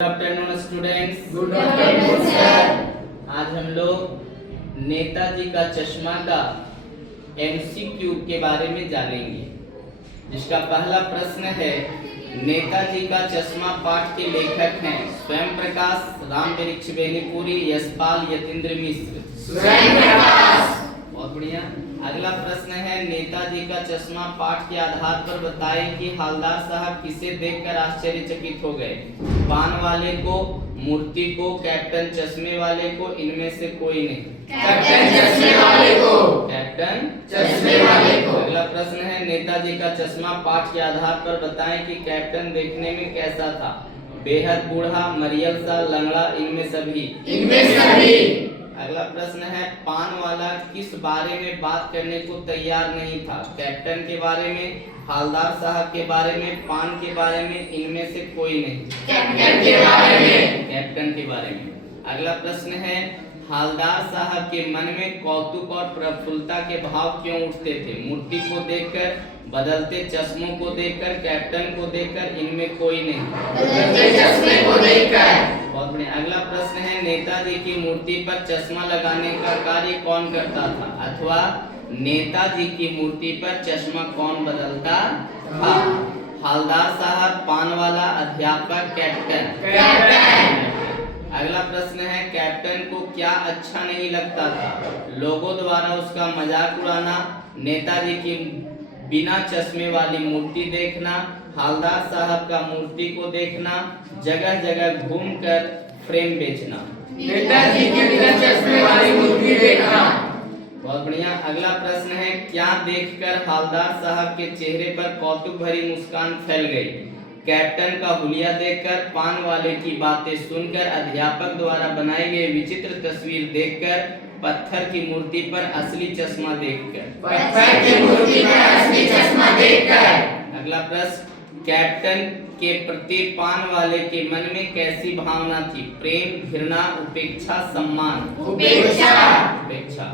Good afternoon students. Good afternoon sir. आज हम लोग नेताजी का चश्मा का एमसीक्यू के बारे में जानेंगे, जिसका पहला प्रश्न है, नेताजी का चश्मा पाठ के लेखक हैं स्वयं प्रकाश, राम वृक्ष बेनीपुरी, यशपाल, यतीन्द्र मिश्र। स्वयं प्रकाश। बहुत बढ़िया। अगला प्रश्न है, नेताजी का चश्मा पाठ के आधार पर बताएं कि हवलदार साहब किसे देखकर आश्चर्यचकित हो गए? पान वाले को, मूर्ति को, कैप्टन चश्मे वाले को, इनमें से कोई नहीं। कैप्टन चश्मे वाले को। कैप्टन चश्मे वाले को। अगला प्रश्न है, नेताजी का चश्मा पाठ के आधार पर बताएं कि कैप्टन देखने में कैसा था? बेहद बूढ़ा, मरियल सा, लंगड़ा, इनमें सभी। इनमें सभी। अगला प्रश्न है, पान वाला किस बारे में बात करने को तैयार नहीं था? कैप्टन के बारे में, हवलदार साहब के बारे में, पान के बारे में, इनमें से कोई नहीं। कैप्टन के बारे में। कैप्टन के बारे में। अगला प्रश्न है, हवलदार साहब के मन में कौतुक और प्रफुल्लता के भाव क्यों उठते थे? मूर्ति को देखकर, बदलते चश्मों को देखकर, कैप्टन को देखकर, इनमें कोई नहीं। बदलते चश्मे को देखकर। बहुत बढ़िया। अगला प्रश्न है, नेताजी की मूर्ति पर चश्मा लगाने का कार्य कौन करता था? अथवा नेताजी की मूर्ति पर चश्मा कौन बदलता था? हवलदार साहब, पान वाला, अध्यापक, कैप्टन। कैप्टन। अगला प्रश्न है, कैप्टन को क्या अच्छा नहीं लगता था? लोगों द्वारा उसका मजाक उड़ाना, नेताजी की बिना चश्मे वाली मूर्ति देखना, हवलदार साहब का मूर्ति को देखना, जगह जगह घूमकर फ्रेम बेचना। नेताजी की बिना चश्मे वाली मूर्ति देखना। बहुत बढ़िया। अगला प्रश्न है, क्या देखकर हवलदार साहब के चेहरे पर कौतुक भरी मुस्कान फैल गई? कैप्टन का हुलिया देखकर, पान वाले की बातें सुनकर, अध्यापक द्वारा बनाई गई विचित्र तस्वीर देखकर, पत्थर की मूर्ति पर असली चश्मा देखकर। पत्थर की मूर्ति पर असली चश्मा देखकर। अगला प्रश्न, कैप्टन के प्रति पान वाले के मन में कैसी भावना थी? प्रेम, घृणा, उपेक्षा, सम्मान। उपेक्षा। उपेक्षा।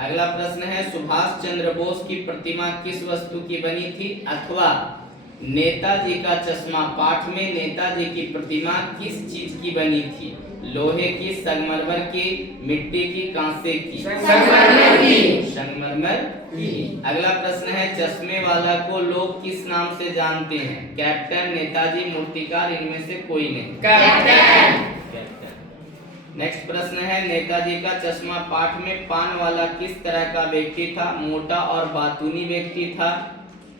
अगला प्रश्न है, सुभाष चंद्र बोस की प्रतिमा किस वस्तु की बनी थी? अथवा नेताजी का चश्मा पाठ में नेताजी की प्रतिमा किस चीज की बनी थी? लोहे की, संगमरमर की, मिट्टी की, कांसे की? संगमरमर की। संगमरमर की। अगला प्रश्न है, चश्मे वाला को लोग किस नाम से जानते हैं? कैप्टन, नेताजी, मूर्तिकार, इनमें से कोई नहीं। कैप्टन। कैप्टन। नेक्स्ट प्रश्न है, नेताजी का चश्मा पाठ में पान वाला किस तरह का व्यक्ति था? मोटा और बातूनी व्यक्ति था,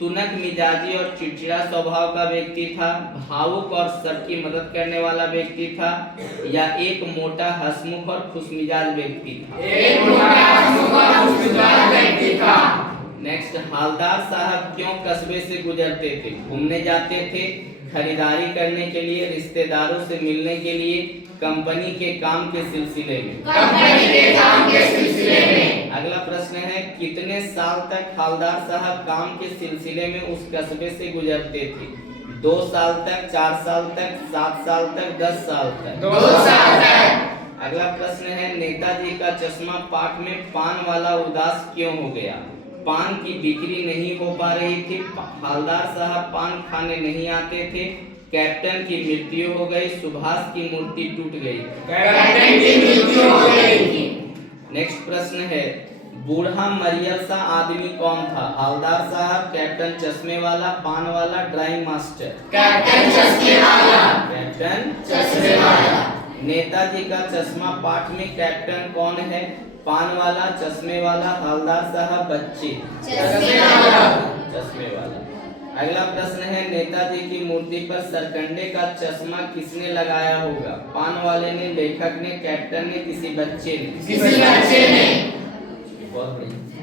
तुनक मिजाजी और चिड़चिड़ा स्वभाव का व्यक्ति था, भावुक और सबकी मदद करने वाला व्यक्ति था, या एक मोटा, हंसमुख और खुशमिजाज व्यक्ति था? एक मोटा, हंसमुख और खुशमिजाज व्यक्ति था। नेक्स्ट, हवलदार साहब क्यों कस्बे से गुजरते थे? घूमने जाते थे, खरीदारी करने के लिए, रिश्तेदारों से मिलने के लिए, कंपनी के काम के सिलसिले में? कंपनी के काम के सिलसिले में। अगला प्रश्न है, कितने साल तक हवलदार साहब काम के सिलसिले में उस कस्बे से गुजरते थे? 2 साल तक, 4 साल तक, 7 साल तक, 10 साल तक? 2 साल तक। अगला प्रश्न है, नेताजी का चश्मा पाठ में पान वाला उदास क्यों हो गया? पान की बिक्री नहीं हो पा रही थी, हवलदार साहब पान खाने नहीं आते थे, कैप्टन की मृत्यु हो गई, सुभाष की मूर्ति टूट गई। कैप्टन की मृत्यु हो गई। नेक्स्ट प्रश्न है, बूढ़ा मरियल सा आदमी कौन था? हवलदार साहब, कैप्टन चश्मे वाला, पान वाला, ड्राइंग मास्टर? कैप्टन चश्मे वाला। कैप्टन चश्मे वाला। नेताजी का चश्मा पाठ में कैप्टन कौन है? पान वाला, चश्मे वाला, हवलदार साहब, बच्चे? चश्मे वाला। चश्मे वाला। अगला प्रश्न है, नेताजी की मूर्ति पर सरकंडे का चश्मा किसने लगाया होगा? पान वाले ने, लेखक ने, कैप्टन ने, किसी बच्चे ने? किसी बच्चे ने। बहुत बढ़िया।